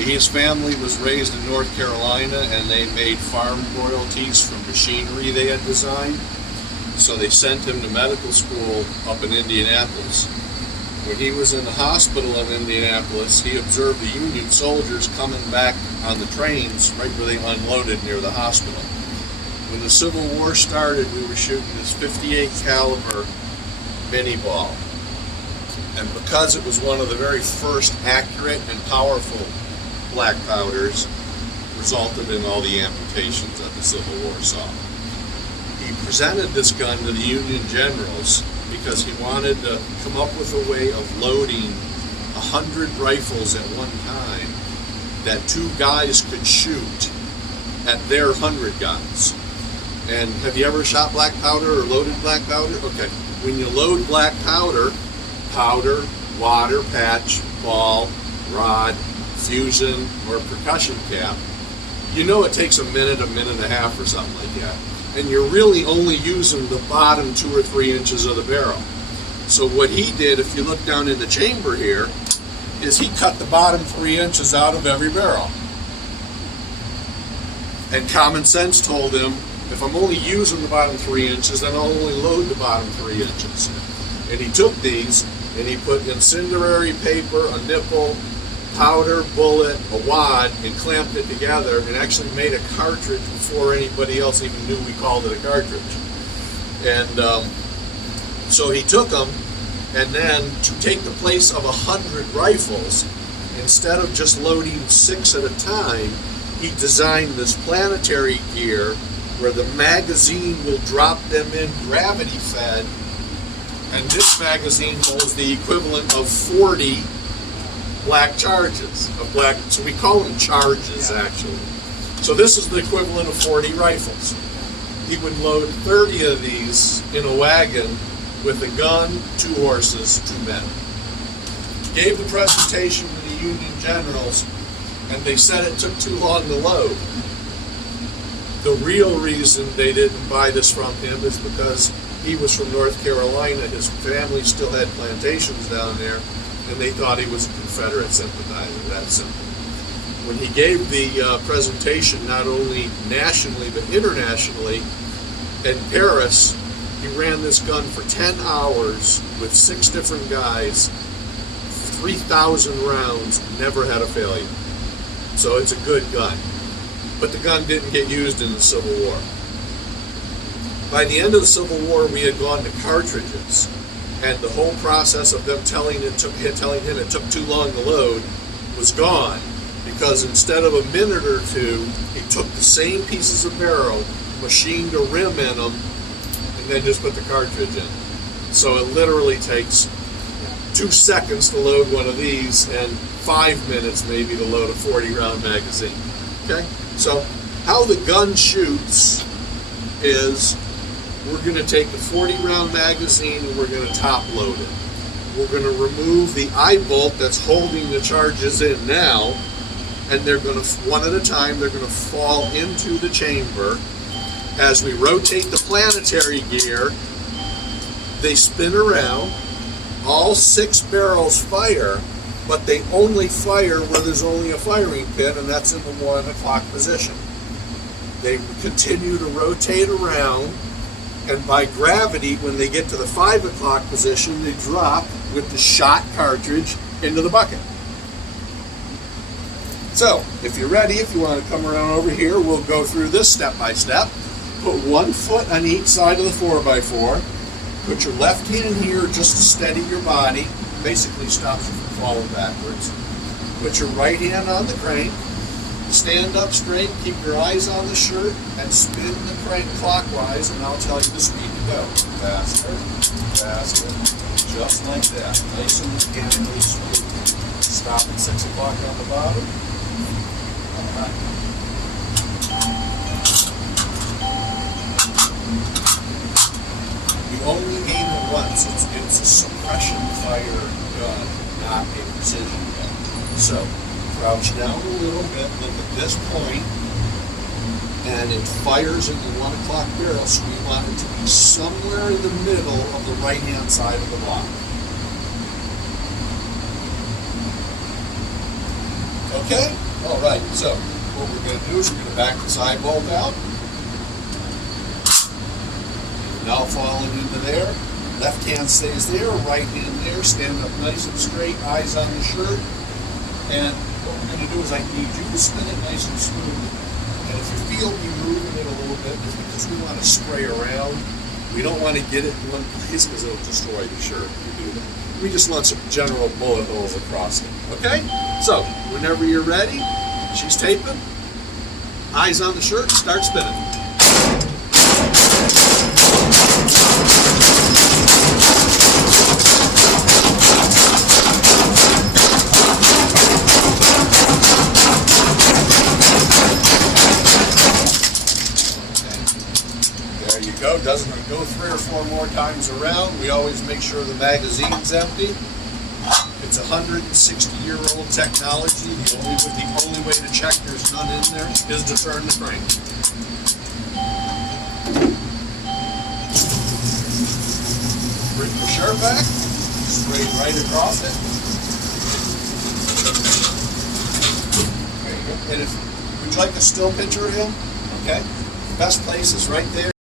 His family was raised in North Carolina, and they made farm royalties from machinery they had designed. So they sent him to medical school up in Indianapolis. When he was in the hospital in Indianapolis, he observed the Union soldiers coming back on the trains right where they unloaded near the hospital. When the Civil War started, we were shooting this .58 caliber mini ball. And because it was one of the very first accurate and powerful black powders, resulted in all the amputations that the Civil War saw. He presented this gun to the Union generals because he wanted to come up with a way of loading 100 rifles at one time that two guys could shoot at their 100 guns. And have you ever shot black powder or loaded black powder? Okay. When you load black powder, water, patch, ball, rod, fusion, or percussion cap, you know it takes a minute and a half or something like that. And you're really only using the bottom 2 or 3 inches of the barrel. So what he did, if you look down in the chamber here, is he cut the bottom 3 inches out of every barrel. And common sense told him, if I'm only using the bottom 3 inches, then I'll only load the bottom 3 inches. And he took these and he put incendiary paper, a nipple, powder, bullet, a wad, and clamped it together and actually made a cartridge before anybody else even knew we called it a cartridge. And so he took them, and then to take the place of 100 rifles, instead of just loading 6 at a time, he designed this planetary gear where the magazine will drop them in gravity fed, and this magazine holds the equivalent of 40 black charges of black, so we call them charges actually. So this is the equivalent of 40 rifles. He would load 30 of these in a wagon with a gun, 2 horses, 2 men. Gave the presentation to the Union generals, and they said it took too long to load. The real reason they didn't buy this from him is because he was from North Carolina. His family still had plantations down there, and they thought he was a Confederate sympathizer. That simple. When he gave the presentation, not only nationally but internationally, in Paris, he ran this gun for 10 hours with 6 different guys, 3,000 rounds, never had a failure. So it's a good gun. But the gun didn't get used in the Civil War. By the end of the Civil War, we had gone to cartridges, and the whole process of them telling him it took too long to load was gone, because instead of a minute or two, he took the same pieces of barrel, machined a rim in them, and then just put the cartridge in. So it literally takes 2 seconds to load one of these, and 5 minutes maybe to load a 40-round magazine. Okay? So how the gun shoots is we're going to take the 40-round magazine and we're going to top load it. We're going to remove the eye bolt that's holding the charges in now, and they're going to, one at a time, they're going to fall into the chamber. As we rotate the planetary gear, they spin around. All 6 barrels fire, but they only fire where there's only a firing pin, and that's in the 1 o'clock position. They continue to rotate around, and by gravity, when they get to the 5 o'clock position, they drop with the shot cartridge into the bucket. So, if you're ready, if you want to come around over here, we'll go through this step by step. Put 1 foot on each side of the 4x4. Put your left hand here just to steady your body. Basically stops you from falling backwards. Put your right hand on the crank. Stand up straight, keep your eyes on the shirt, and spin the crank clockwise, and I'll tell you the speed to go. Faster, faster, just like that. Nice and mechanically smooth. Stop at 6 o'clock on the bottom. All right. You only aim it once. It's a suppression fire gun, not a precision gun. So, crouch down a little bit, look at this point, and it fires in the 1 o'clock barrel, so we want it to be somewhere in the middle of the right-hand side of the block. Okay? All right, so what we're going to do is we're going to back the side bolt out. Now falling into there. Left hand stays there, right hand there. Stand up nice and straight, eyes on the shirt. And what we're going to do is I need you to spin it nice and smooth. And if you feel me moving it a little bit, it's because we want to spray around. We don't want to get it in one place because it'll destroy the shirt if you do that. We just want some general bullet holes across it. Okay? So, whenever you're ready, she's taping. Eyes on the shirt, start spinning. There you go. Doesn't go 3 or 4 more times around. We always make sure the magazine's empty. It's 160-year-old technology. The only way to check there's none in there is to turn the crank. Bring the shirt back, straight right across it. There you go. And if would you like a still picture of him? Okay. The best place is right there.